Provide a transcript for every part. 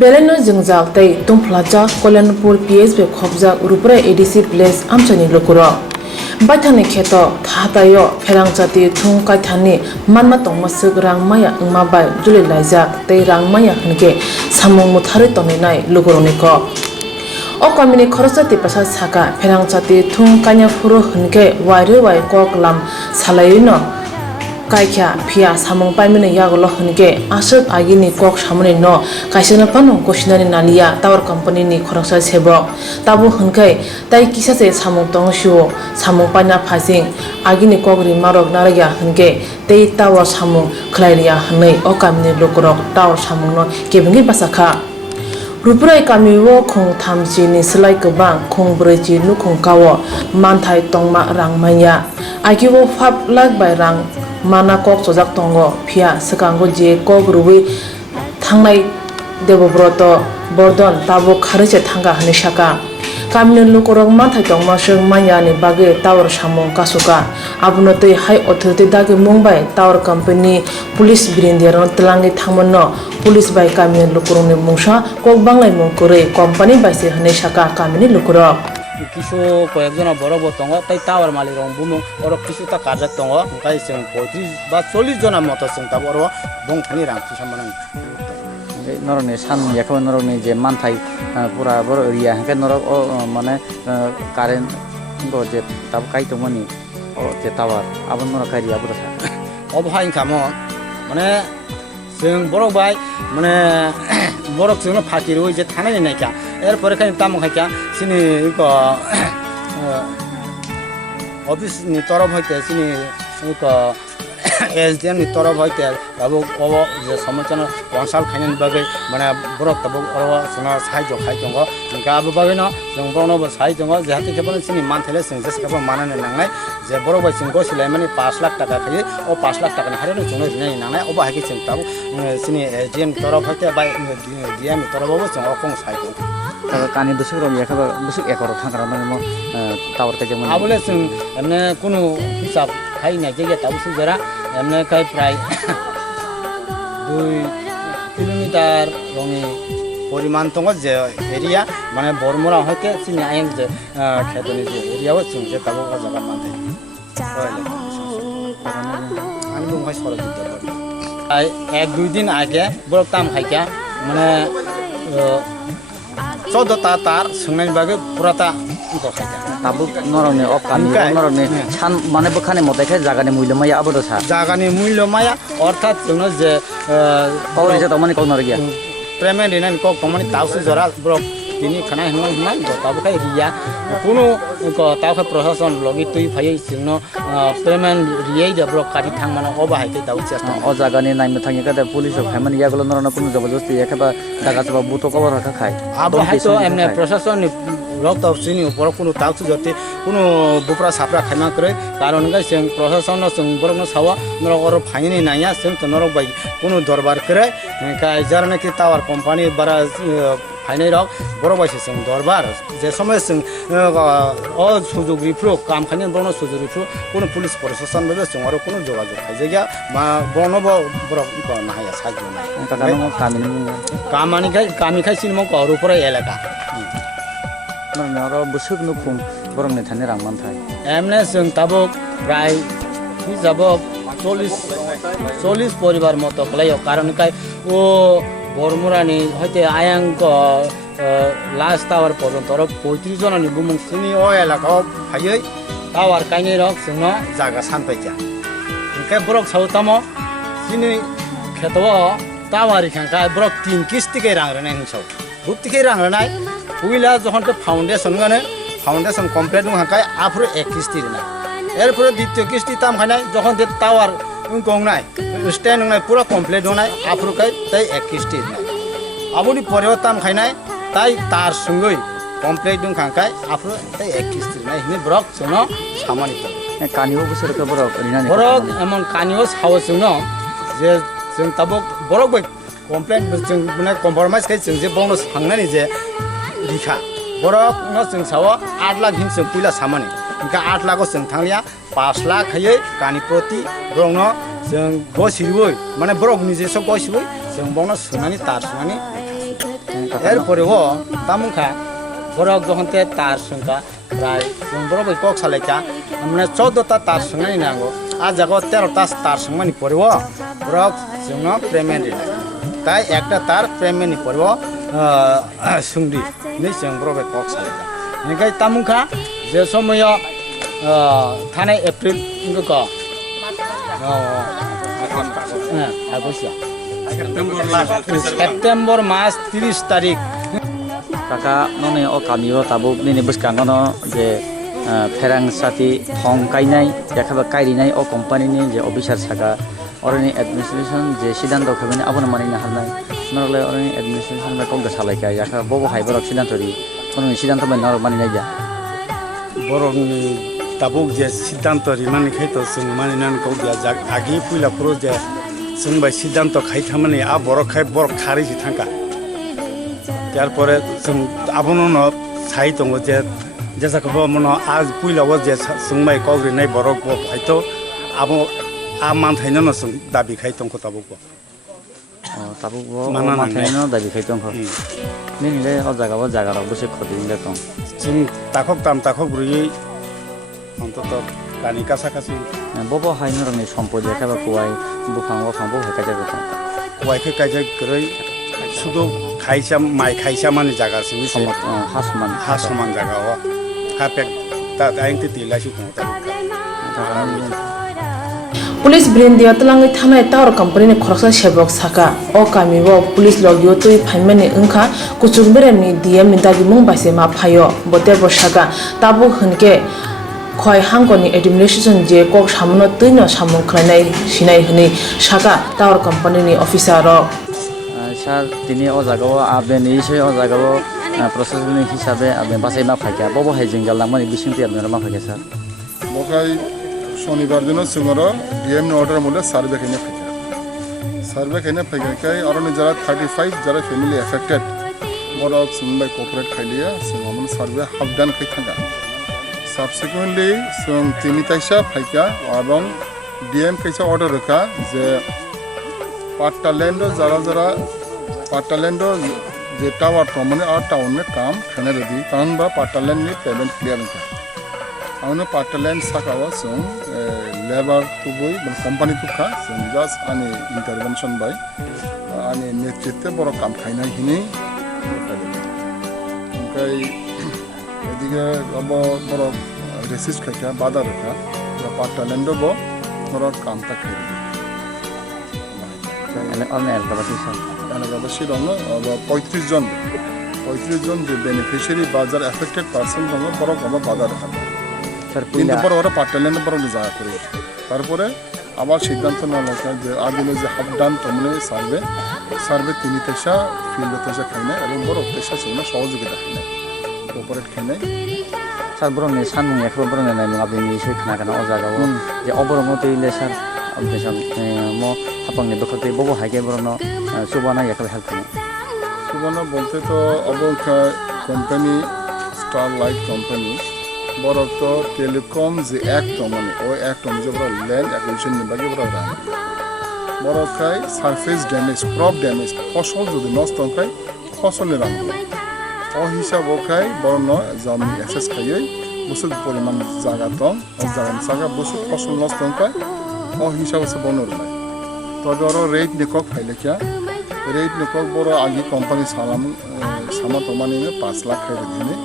Belaino jwngjal tei Tungphwlajak Kalyanpur PSB khobjak Ruporai ADC place amchaini lukurog. Baithangni kheto hathaio phereangchati thung kaithani manna tongmaswk wngma bai jolilaijak tei manya hingke samung mwthak tonnai lukurogni kok. O kamini khoroksa tiprasa sakha phereangchati thung kainai hingke wai kok lam salaino kaikha phia samung paimini yagolo hingke asuk agini kok samuni no kaisana pano koshinani nalia tower company ni khoroksa sebok tabu hingke tai kisase samung tongshu samung paina phasing agini kok rimarok naragya hingke tei tower samung khlairia hnei o kamini lukurog tower samung no kebungi basakha Ruporai kamiwo khung thamchi ni slai kobang khung brechi nukhung kawo manthai Rang manya agiwo 5 lakh bai rang manna kok chojak tongo phia sakango je kok ruwi thangnai debobroto bordon tabo kharise thanga hne saka kamini lukurog manthai tongmaswk manya ni bage tower samung kasuka abuno tei high authority dagi mumbai tower company police birindiaron tlangi thangmono police bai kamini lukurog ni mungsa kok banglai mungkore company bai se hne saka kamini lukurog কিছু কয়েকজন বড় বড় টঙ্গ তাই tower মালিক বুমু ওর কিছুটা কাজের টঙ্গ তাই 35 বা 40 জনের মতো তা বড় বংখানি রাখছি সম্মান নরনে সান একেবারে নরনে যে মানথাই পুরা বড় এরিয়া হেঁকে নর মানে কারেন্ট যে তাব কাইতমনি ও যে টাওয়ার আবার নর কারিয়া বুড়া অবহাই খামো মানে जों बर' बाय माने बर' जोंनो फाकिर होय जे थानाय नायका एरपरे खाय ताम खायका सिनि इको ऑफिस नि तरफ होते सिनि इको एसडीएम नि तरफ होते बाबू कबो जे समाचार कनसाल खायनि बागै माने बर' तब अरवा जोंना साहाय्य खाय दङ गाबो बागैनो जों बर'नो साहाय्य दङ जाहाथे केबल सिनि मानथेले जों जेसेबां मानानै नांनाय जे बर' बाय जों गसिलाय माने 5 लाख टाका खायो ओ 5 लाख टाकानि हारिनो जोंनो रिनाय नांनाय अबा हायके जों ताबो सिनि एसडीएम तरफ होते बाय डीएम तरफबो जों अखं साहाय्य कानि दुसुक रं एखबा दुसुक एकर थांग्रा माने टावर के जेमन आबले जों एमने कुनु हिसाब खायनाय जायगा ताबो जरा एमने काय प्राय 2 किलोमीटर रंनि परिमाण दङ जे एरिया माने बरमुरा हके सिनि आयं जे खेतनि जे एरियाव जों जे ताबो जागा मानथाय आं बुंहाय सर आय 1-2 दिन आगे बरक ताम खायका माने 14 ता तार सोंनाय बागै पुराता इको खायका ताबु नरने अफ कानि नरने सान माने बखाने मतेखे जागानि मूल्य माया आबो सा जागानि मूल्य माया अर्थात जोंनो जे पावरि जे तमानि कौन रगिया पेमेन्ट दिनानि को कमानि ताउसु जरा ब्रो दिनि खाना हन हन ताबु खाय रिया कुनु को ताखा प्रशासन लगि तुइ फाय जोंनो पेमेन्ट रियै जे ब्रो काटि थांमानो अबा हायके ताउ चेष्टा अ जागानि नायनो थाङि का पुलिस खायमानि यागलो नरना कुनु जबरदस्ति एखेबा दागा सबा बुतो कवर हका खाय आबो हायतो एमने प्रशासन रक्त सिनि ऊपर कुनु ताउसु जते कुनु बुप्रा साप्रा खायमा करे कारण गाय जों प्रशासन जों बरनो सावा नर और फाइनि नाया जों त नर बाय कुनु दरबार करे का जारने कि टावर कंपनी बारा फाइनै रक बर' बायसे जों दरबार जे समय जों अ सुजुगिरिफ्रु काम खानि बरनो सुजुगिरिफ्रु कुनु पुलिस प्रशासन बे जों आरो कुनु जोगाजोग खायजाया मा बरनो बर इको नाया साजो नाय कामिनि खाय सिनि मको रुपोराय एलाका नरनारो बुसुक नुखुं बरंनि थाने रांमान थाय एमने जों ताबो प्राय हिसाबो 40 परिवार मतो क्लायो कारण काय ओ बरमुरानि हयते आयांग लास्ट टावर पर्यन्त 35 जननि बुमुं सिनि ओ एलाकाव फायै टावर काइनै रक जोंनो जागा सानफैजा ओंखाय ब्रक साउतामो सिनि खेतो टावारि खांका ब्रक 3 किस्तिकै रांरनाय हिसाब बुक्तिकै रांरनाय उइला जखन तो फाउंडेशन गने फाउंडेशन कमप्लीट नु हाकाय आफुर 1 किस्ति रनाय एरफोर द्वितीय किस्ति ताम खानाय जखन ते टावर गंनाय स्टैंड गनाय पूरा कमप्लीट होनाय आफुर काय तै 1 किस्ति रनाय आबुनि परियो ताम खानाय तै तार सुंगै कमप्लीट नु खांकाय आफुर तै 1 किस्ति रनाय हिनि ब्रक जोंनो सामानि कानियो बुसुर के बरक रिनानि बरक एमन कानियो साव जोंनो जे जों ताबो बरक बै कमप्लीट जों माने कम्प्रोमाइज खाय जों जे बंनो सांनानि जे रिखा बरक न जों साव 8 लाख हिन जों पुइला सामानि इनका 8 लाख जों थांलिया 5 लाख खायै कानि प्रति रंनो जों गसिबै माने बरक निजे सब गसिबै जों बंनो सोनानि तार सोनानि এরপরে ও তামুখা বরক যখন তার সংখ্যা প্রায় বরক কক সালাইকা মানে 14টা তার সঙ্গে নাগো আর জায়গা 13টা তার সঙ্গে পড়ব বরক जोंनो पेमेन्ट তাই একটা তার পেমেন্ট পড়ব সুংদি নি जों बरक কক সালাইকা নিকাই তামুখা যে সময় थानाय एप्रिल क सेप्टेम्बर मास 30 तारिख काका नने ओ कामियो ताबुक निनि बसकांगनो जे phereangchati thung kainai yakaba kairinaय o company ni je officer saka orani administration je siddhanto khabini abona manina harnai norle orani administration ba kongga salaika yakha bobo haiborok siddhanto ri kono siddhanto ba nor maninai ja borokni tabuk je siddhanto ri mani kheto जों maninan kongga jak agi puila pro je जों bai siddhanto khaithamani a borok khai borok khari ji thangka তারপরে जों abono sai tongo je जेसाखौ मनो आज पुइलाव जे जोंबाय कग्रिनाय बरक हायतो आबो आ मानथायनो जों दाबि खाय तंखौ ताबुको ताबुको मानथायनो दाबि खाय तंखौ निले ओ जागाराव बसे खदिले तं जों ताखक ब्रुयै अन्तत कानि कासाकासि बबो हायनो रंनि सम्पद जेखाबा कुवाय बुफां बो हायका जागो तं कुवायखौ कायजाय गरै सुदो खायसा माइ खायसा मानि जागासिनि हासमान जागाव हापेक ता आइंति तिलासि खंता पुलिस ब्रिन्दिया तलांगै थानाय टावर कंपनी खरकसा सेबक साका ओ कामिबो पुलिस लगियो तुइ फाइमानि ओंखा कुचुंबेरेमनि डीएम दागि मुं बासे मा फायो बते बसागा ताबु हनके खय हांगनि एडमिनिस्ट्रेशन जे कक सामनो तुइनो सामुं खलायनाय सिनाय हनि साका टावर कंपनी अफिसार सार दिनै ओ जागाव आबेनि इसे ओ जागाव प्रशासनिक हिसाबै आबे बासाय मा फायका बबो हाय जंजाल नामनि बिसिंति आबेन मा फायका सार बखाय शनिबार दिन जोङो डीएम नि अर्डार मले सार्वे खायनो फैगाय अरनि जरा 35 जरा फैमिली एफेक्टेड बरक जोंबाय कोऑपरेट खायलिया जोंमोन सार्वे हाफ डान खै थांगा सबसिक्वेंटली जों तिनि ताइसा फैका आबं डीएम कैसा अर्डार रखा जे पाटालेंडो जरा पाटालेंडो जे टावर तो माने आ टाउन में काम खाने रेडी टाउन बा पाटालेंड नि पेमेंट क्लियर नका आउनो पाटालेंड साकावा जों लेबर तुबुय कंपनी तुखा जों जास्ट आनि इंटरवेंशन बाय आनि नेतृत्व बर काम खायनाय हिनि ओमफ्राय एदिगे अब बर रेसिस्ट खायका बादा रखा पाटालेंडो बो बर काम ता खायदि अनलाइन काबासि सार एलागाबासि दङ 35 जन जे बेनिफिशियरी बाजार एफेक्टेड पर्सन दङ बरक अब बाजार रखा স্যার কিন্তু পরে ওরা পাটালেন পরে যা করে তারপরে আবার সিদ্ধান্ত নেওয়া যে আদিনে যে হাফ ডান তোমনে সার্ভে তিনি তেসা ফিল্ড তেসা খাইনা এবং বড় তেসা ছিল সহযোগিতা খাইনা কোঅপারেট খাইনা স্যার বরং সামুং এখন বরং নাই আপনি নিশ্চয় খানা ও জায়গা যে অবরং তৈলে স্যার আপনি ম হাপাংনি বখতে ববো হাইকে বরং সুবানা ইয়াকে হেল্প করে সুবানা বলতে তো অবংকা কোম্পানি স্টার লাইট কোম্পানি বড় তো টেলিকম যে অ্যাক্ট মানে ওই অ্যাক্ট অনুযায়ী বড় ল্যান্ড অ্যাকুইজিশন নিবাগে বড় রান বড় খাই সারফেস ড্যামেজ ক্রপ ড্যামেজ ফসল যদি নষ্ট হয় ফসলের রান ও হিসাব খাই বড় নয় জামি এক্সেস খাইয়ে বছর পরিমাণ জায়গা দম জায়গা জায়গা বছর ফসল নষ্ট হয় ও হিসাব আছে বনর নাই তবে ওর রেট নিকক ফাইলেকিয়া রেট নিকক বড় আগে কোম্পানি সামা তোমানি 5 লাখ খাই দিনে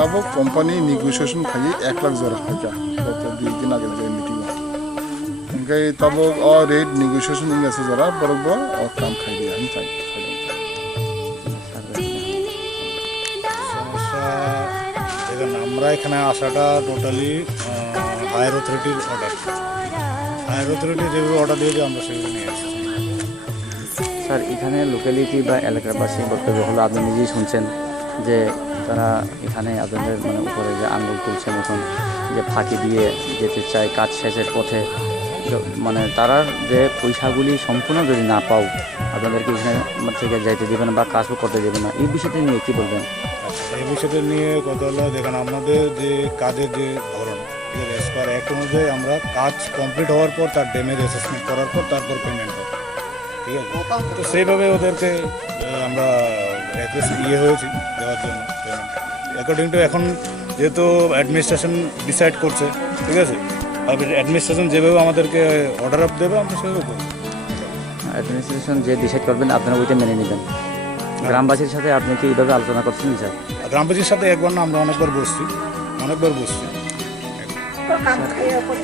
तब कंपनी नेगोशिएशन खाई 1 लाख जरा खाया गत 2 दिन आगे जे मीटिंग उनके तब और रेट नेगोशिएशन इंगे से जरा बरोबर और काम खाई दिया हम चाहिए সমস্যা এখন আমরা এখানে আসাটা টোটালি হায়ার অথরিটির অর্ডার দিয়ে আমরা সেগুলো নিয়ে আসছি স্যার এখানে লোকালিটি বা এলাকার বাসী বক্তব্য হলো আপনি নিজেই শুনছেন যে তারা এখানে আপনাদের মানে উপরে যে আঙ্গুল তুলছে মতন যে ফাঁকি দিয়ে যেতে চায় কাজ শেষের পথে মানে তারা যে পয়সাগুলি সম্পূর্ণ যদি না পাও আপনাদেরকে এখানে থেকে যাইতে দেবে না বা কাজও করতে দেবে না এই বিষয়টা নিয়ে কী বলবেন এই বিষয়টা নিয়ে কথা হলো দেখেন আমাদের যে কাজের যে ধরন স্কোয়ার অ্যাক্ট অনুযায়ী আমরা কাজ কমপ্লিট হওয়ার পর তার ড্যামেজ অ্যাসেসমেন্ট করার পর তারপর পেমেন্ট হয় ঠিক আছে তো সেইভাবে ওদেরকে আমরা রিকোয়েস্ট হয়েছি দেওয়ার জন্য অ্যাকর্ডিং টু এখন যেহেতু অ্যাডমিনিস্ট্রেশন ডিসাইড করছে, ঠিক আছে, অ্যাডমিনিস্ট্রেশন যেভাবে আমাদেরকে অর্ডার আপ দেবে আমরা সেভাবে করবো। অ্যাডমিনিস্ট্রেশন যে ডিসাইড করবেন আপনারা ওইটা মেনে নেবেন। গ্রামবাসীর সাথে আপনি কি এইভাবে আলোচনা করছেন স্যার? গ্রামবাসীর সাথে একবার না, আমরা অনেকবার বসছি।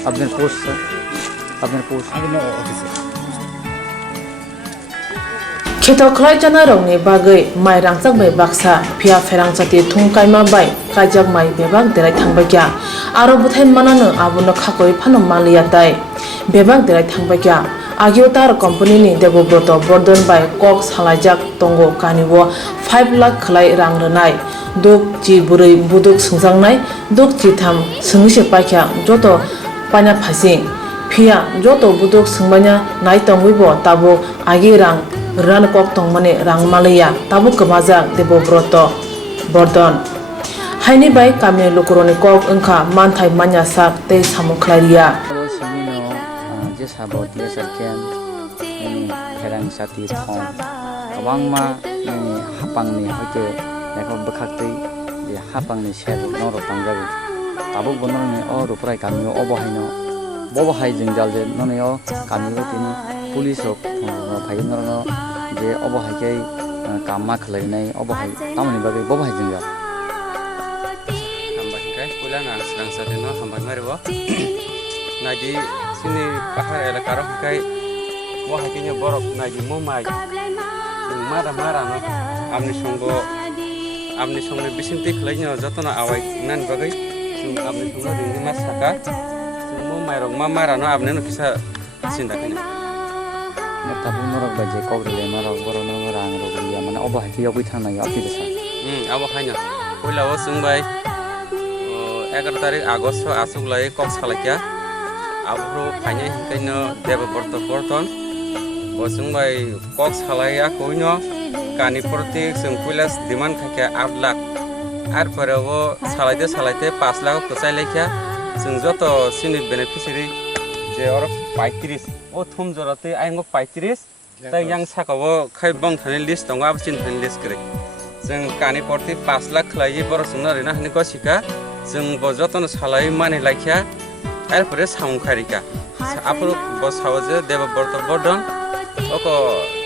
আপনার পোস্ট স্যার? আপনার পোস্ট? আমি অফিসে kheto khlai chana rong ni bagai mai rangchak bai baksa phia pherangchati thung kaima bai kajak mai bebak derai thangbai kya aro buthai manano abuno khakoi phano malia tai bebak derai thangbai kya agio tar company ni debobroto bordon bai kok salaijak tongo kanibo 5 lakh khlai rang renai dok ji burui buduk sungjangnai dok ji tham sungise paikya joto panya phasing phia joto buduk sungbanya nai tongwibo tabo agi rang ran kok tongmani rang malaya tabu kemajak debobroto bordon haini bai kamini lukurogni kok engkha manthai manya sak tei samung khlairia samino je sabot ye sarken ini phereangchati thung wngma ini hapangni hoite neko bekhakti je hapangni sel noro tangjago tabu bonorni o rupurai kamio obohaino bobohai jwngjal je nonio kamio tini police হোক ভাইনো যে অবহাইকে কামা খালাইনাই অবহাই তামানি বাগে ববহাই জঙ্গা হামবাইকাই পুলানা স্রাংসাদেনো হামবাই মারবো নাইদি সিনি পাহাড় এলাকার হকাই বহাইকিনে বরফ নাইদি মুমাই মারানো আমনি সঙ্গে বিসিংতি খালাইনো যতনা আওয়াই নান বাগে আমনি সঙ্গে রিঙ্গি মাছ সাকা মুমাই রং মারানো আমনেনো কিসা সিন্দাকিনে tabu norok baje kogrile norok borono rang rwjakliya mane obahai ke yobui thangnai apidasa abo haino poilao sungbai 11 tarik Agosto asuklai kok salakya abro phainai hinkaino debaborto borton bo sungbai kok salaya koino kani protik sung pulas demand khakya 8 lakh ar poreo salaite 5 lakh kochai lekya sung joto sini beneficiary je or 35 o thum jorate aingo 35 tai yang sakabo khai bong thani list tonga abchin thani list kre jeng kani porti 5 lakh khlai bor sungna rena hani ko sika jeng bo joton salai mani laikya ar pore samung kharika apro bo sawaje deba borto bordon oko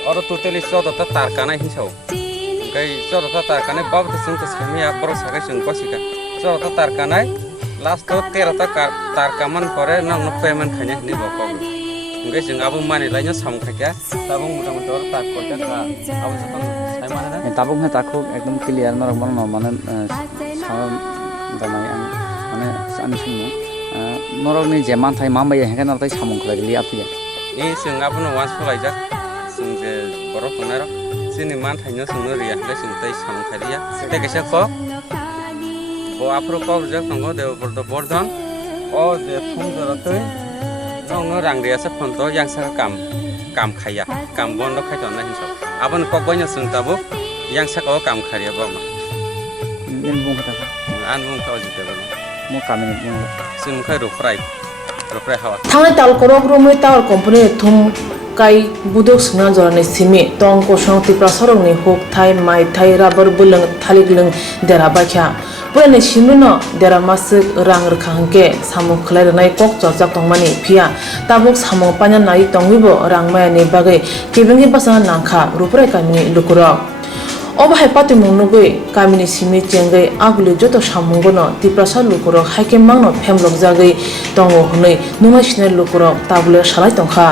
oro totally jodota tarkana hinsau gai jodota tarkana babta sung to samia bor sakai sung ko sika jodota tarkana last to 13 ta tarkaman pore nang payment khanya ni boko ngai jeng abu mani laino samung khakya tabung motamuti or tak korta ka abu joton sai mana tabung he takuk ekdom clear norok bono mane sam damai ang mane ani sunu norok ni je manthai mambai henge nortai samung khlaili apia ni sung abu no once phulajak sung je borok tongnaro sini manthai no sung no riya le sung tai samung khaiya te kesa ko bo apro ko jak tongo de bordo bordon o je thung jorotoi nong rang ria sa phonto yang sa kam khaya kam bondo khai ton na hinso abon kok bonya sung tabu yang sa ko kam khariya bo ma nin bung kata an bung ka jite bo mo kamini bung sung khai rupurai hawa thangai talkorok rumui tower company thum kai budok sungna jorani simi tong kosong tiprasa rongni huk thai mai thai rubber bulung thalik lung dera bakha purani simrino dera masuk rang rkhangke samung khlai nai kok chorjak tongmani phia tabuk samung panya nai tongwibo rangmaya ni bagai kebengi basana nangkha rupurai kamini lukurog obahai patimung nugui kamini simi chengai aguli joto samungono tiprasa lukurog haike mangno phemlok jagai tongo hunoi numasine lukurog tabule salai tongkha